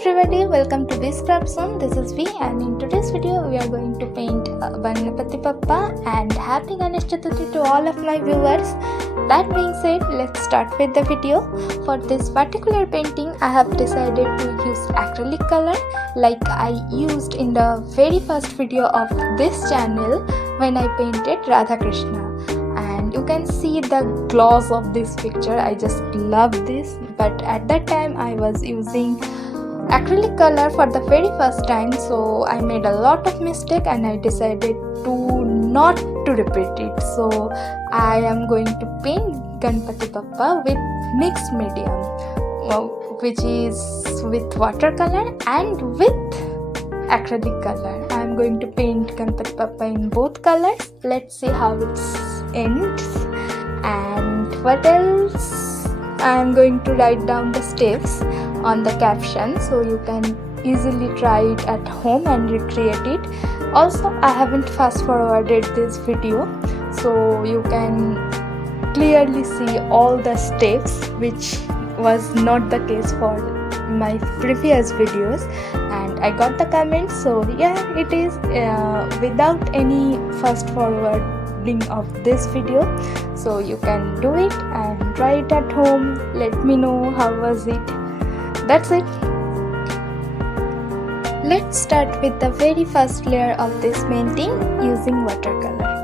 everybody, welcome to this craft zone. This is V, and in today's video we are going to paint Ganpati Bappa, and happy Ganesh Chaturthi to all of my viewers. That being said, let's start with the video. For this particular painting I have decided to use acrylic color like I used in the very first video of this channel when I painted Radhakrishna. And you can see the gloss of this picture. I just love this, but at that time I was using acrylic color for the very first time, so I made a lot of mistake and I decided to not to repeat it. So I am going to paint Ganpati Bappa with mixed medium, which is with watercolor and with acrylic color. I am going to paint Ganpati Bappa in both colors. Let's see how it ends. And what else? I am going to write down the steps on the caption so you can easily try it at home and recreate it. Also, I haven't fast forwarded this video, so you can clearly see all the steps, which was not the case for my previous videos. And I got the comments, so yeah, it is without any fast forwarding of this video, so you can do it and try it at home. Let me know how was it. That's it. Let's start with the very first layer of this painting using watercolor.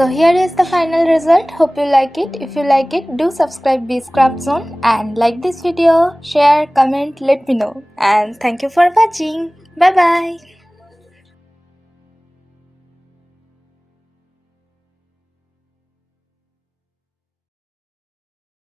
So here is the final result. Hope you like it. If you like it, do subscribe Bees Craft Zone and like this video, share, comment, let me know. And thank you for watching. Bye bye.